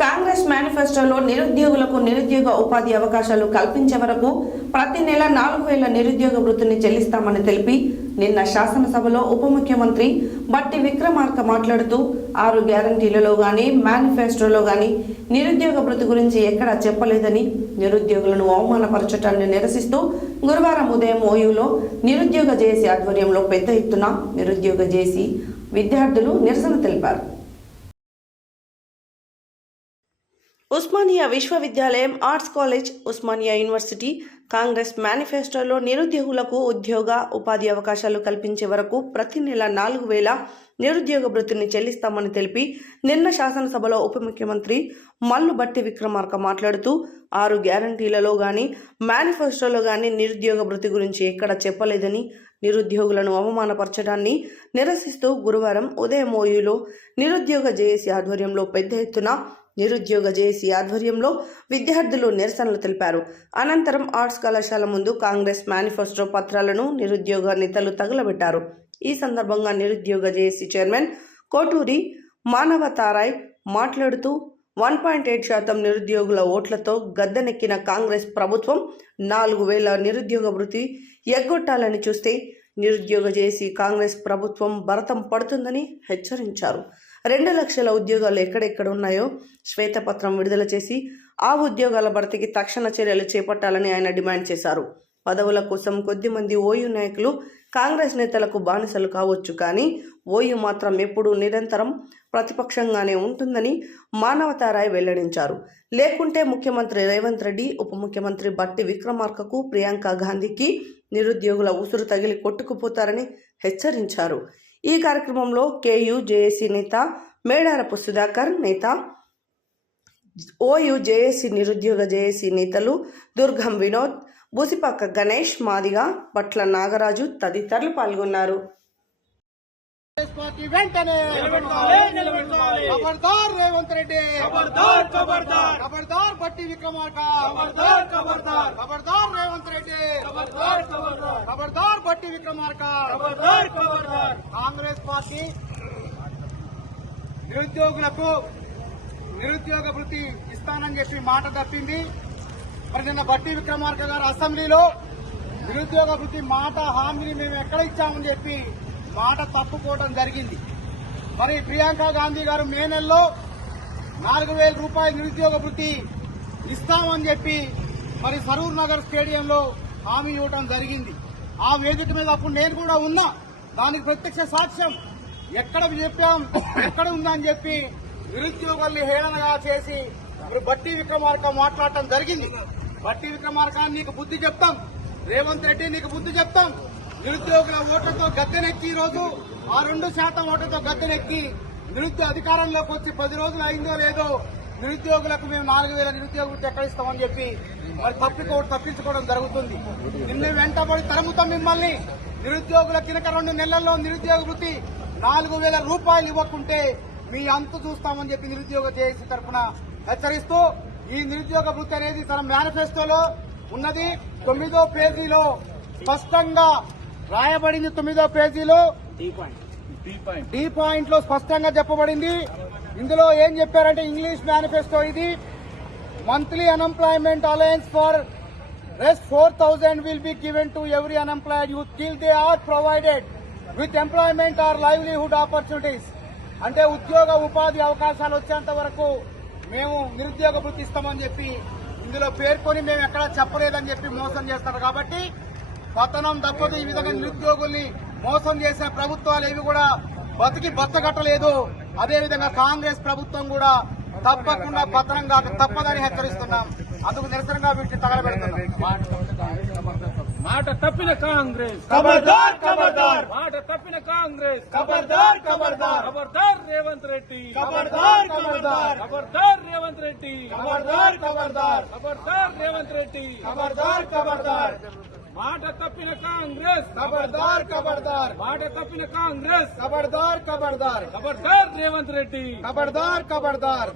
కాంగ్రెస్ మేనిఫెస్టోలో నిరుద్యోగులకు నిరుద్యోగ ఉపాధి అవకాశాలు కల్పించే వరకు ప్రతి నెల నాలుగు వేల నిరుద్యోగ వృత్తిని చెల్లిస్తామని తెలిపి నిన్న శాసనసభలో ఉప ముఖ్యమంత్రి బట్టి విక్రమార్క మాట్లాడుతూ ఆరు గ్యారంటీలలో కానీ మేనిఫెస్టోలో కానీ నిరుద్యోగ వృత్తి గురించి ఎక్కడా చెప్పలేదని నిరుద్యోగులను అవమానపరచటాన్ని నిరసిస్తూ గురువారం ఉదయం ఓయూలో నిరుద్యోగ జేఏసీ ఆధ్వర్యంలో పెద్ద ఎత్తున నిరుద్యోగ జేసీ విద్యార్థులు నిరసన తెలిపారు. ఉస్మానియా విశ్వవిద్యాలయం arts college Osmania university Congress మేనిఫెస్టోలో నిరుద్యోగులకు ఉద్యోగ ఉపాధి అవకాశాలు కల్పించే వరకు ప్రతి నెల నాలుగు వేల నిరుద్యోగ వృత్తిని చెల్లిస్తామని తెలిపి నిన్న శాసనసభలో ఉప ముఖ్యమంత్రి మల్లు బట్టి విక్రమార్క మాట్లాడుతూ ఆరు గ్యారంటీలలో కానీ మేనిఫెస్టోలో కానీ నిరుద్యోగ వృత్తి గురించి ఎక్కడ చెప్పలేదని నిరుద్యోగులను అవమానపరచడాన్ని నిరసిస్తూ గురువారం ఉదయం ఓయూలో నిరుద్యోగ జేఏసీ ఆధ్వర్యంలో పెద్ద ఎత్తున నిరుద్యోగ జేఏసీ ఆధ్వర్యంలో విద్యార్థులు నిరసనలు తెలిపారు. అనంతరం ఆర్ట్స్ కళాశాల ముందు కాంగ్రెస్ మేనిఫెస్టో పత్రాలను నిరుద్యోగ నేతలు తగులబెట్టారు. ఈ సందర్భంగా నిరుద్యోగ జేఏసీ చైర్మన్ కోటూరి మానవతారాయ్ మాట్లాడుతూ వన్ పాయింట్ ఎయిట్ శాతం నిరుద్యోగుల ఓట్లతో గద్దెనెక్కిన కాంగ్రెస్ ప్రభుత్వం నాలుగు వేల నిరుద్యోగ వృత్తి ఎగ్గొట్టాలని చూస్తే నిరుద్యోగ చేసి కాంగ్రెస్ ప్రభుత్వం భరతం పడుతుందని హెచ్చరించారు. రెండు లక్షల ఉద్యోగాలు ఎక్కడెక్కడ ఉన్నాయో శ్వేతపత్రం విడుదల చేసి ఆ ఉద్యోగాల భర్తీకి తక్షణ చర్యలు చేపట్టాలని ఆయన డిమాండ్ చేశారు. పదవుల కోసం కొద్దిమంది ఓయూ నాయకులు కాంగ్రెస్ నేతలకు బానిసలు కావచ్చు కానీ ఓయూ మాత్రం ఎప్పుడూ నిరంతరం ప్రతిపక్షంగానే ఉంటుందని మానవతారాయ్ వెల్లడించారు. లేకుంటే ముఖ్యమంత్రి రేవంత్ రెడ్డి ఉప ముఖ్యమంత్రి బట్టి విక్రమార్కకు ప్రియాంక గాంధీకి నిరుద్యోగుల ఉసురు తగిలి కొట్టుకుపోతారని హెచ్చరించారు. ఈ కార్యక్రమంలో కేయు జేఏసీ నేత మేడారపు సుధాకర్ నేత ఓయు జేఏసీ నిరుద్యోగ జేఏసీ నేతలు దుర్గం వినోద్ బుసిపక్క గణేష్ మాదిగ పట్ల నాగరాజు తదితరులు పాల్గొన్నారు. పార్టీ వెంటనే నిలబెట్టాలి, నిలబెట్టాలి. ఖబర్దార్ రేవంత్ రెడ్డి. ఖబర్దార్ ఖబర్దార్ ఖబర్దార్ బట్టి విక్రమార్క. ఖబర్దార్ ఖబర్దార్ ఖబర్దార్ రేవంత్ రెడ్డి. ఖబర్దార్ ఖబర్దార్ ఖబర్దార్ బట్టి విక్రమార్క. ఖబర్దార్ ఖబర్దార్ కాంగ్రెస్ పార్టీ నిరుద్యోగులకు నిరుద్యోగ వృత్తి ఇస్తానని చెప్పి మాట తప్పింది. మరి నిన్న బట్టి విక్రమార్క గారు అసెంబ్లీలో నిరుద్యోగ వృత్తి మాట హామీని మేము ఎక్కడ ఇచ్చామని చెప్పి మాట తప్పుకోవడం జరిగింది. మరి ప్రియాంక గాంధీ గారు మే నెలలో నాలుగు వేల రూపాయల నిరుద్యోగ వృత్తి ఇస్తామని చెప్పి మరి సరూర్ నగర్ స్టేడియంలో హామీ ఇవ్వడం జరిగింది. ఆ వేదిక మీద అప్పుడు నేను కూడా ఉన్నా. దానికి ప్రత్యక్ష సాక్ష్యం ఎక్కడ చెప్పాం ఎక్కడ ఉందని చెప్పి నిరుద్యోగుల్ని హేళనగా చేసి మరి బట్టి విక్రమార్క మాట్లాడటం జరిగింది. బట్టి విక్రమార్క నీకు బుద్ధి చెప్తాం. రేవంత్ రెడ్డి నీకు బుద్ధి చెప్తాం. నిరుద్యోగుల ఓట్లతో గద్దెనెక్కి ఈరోజు రోజు ఆ రెండు శాతం ఓట్లతో గద్దెనెక్కి నిరుద్యోగ అధికారంలోకి వచ్చి పది రోజులు అయిందో లేదో నిరుద్యోగులకు మేము నాలుగు వేల నిరుద్యోగ ఎక్కడిస్తామని చెప్పి మరి తప్పికో తప్పించుకోవడం జరుగుతుంది. నిన్న వెంటబడి తరుముతాం మిమ్మల్ని. నిరుద్యోగుల కినక రెండు నెలల్లో నిరుద్యోగ వృత్తి నాలుగు వేల రూపాయలు ఇవ్వకుంటే మీ అంత చూస్తామని చెప్పి నిరుద్యోగ జేఏసీ తరఫున హెచ్చరిస్తూ ఈ నిరుద్యోగ వృత్తి అనేది తన మేనిఫెస్టోలో ఉన్నది. తొమ్మిదో పేజీలో స్పష్టంగా రాయబడింది తొమ్మిదో పేజీలో. D point. లో స్పష్టంగా చెప్పబడింది. ఇందులో ఏం చెప్పారంటే ఇంగ్లీష్ మేనిఫెస్టో ఇది. Monthly unemployment allowance for rest four thousand will be given to every unemployed youth till they are provided with employment or livelihood opportunities. అంటే ఉద్యోగ ఉపాధి అవకాశాలు వచ్చేంత వరకు మేము నిరుద్యోగ వృత్తి ఇస్తామని చెప్పి ఇందులో పేర్కొని మేము ఎక్కడా చెప్పలేదని చెప్పి మోసం చేస్తారు. కాబట్టి పతనం తప్పదు. ఈ విధంగా నిరుద్యోగుల్ని మోసం చేసే ప్రభుత్వాలు ఏవి కూడా బతికి బతకట్టలేదు అదేవిధంగా కాంగ్రెస్ ప్రభుత్వం కూడా తప్పకుండా పతనం కాక తప్పదని హెచ్చరిస్తున్నాం. అందుకు నిరసనగా వీటిని తగలబెడుతున్నాం. మాట తప్పిన కాంగ్రెస్. ఖబర్దార్ ఖబర్దార్ మాట తప్పిన కాంగ్రెస్. ఖబర్దార్ ఖబర్దార్ ఖబర్దార్ రేవంత్ రెడ్డి. ఖబర్దార్ ఖబర్దార్ ఖబర్దార్ రేవంత్ రెడ్డి. ఖబర్దార్ ఖబర్దార్ ఖబర్దార్ రేవంత్ రెడ్డి. ఖబర్దార్ ఖబర్దార్ మాట తప్పిన కాంగ్రెస్ ఖబర్దార్ ఖబర్దార్ మాట తప్పిన కాంగ్రెస్ ఖబర్దార్ ఖబర్దార్ ఖబర్దార్ రేవంత్ రెడ్డి ఖబర్దార్ ఖబర్దార్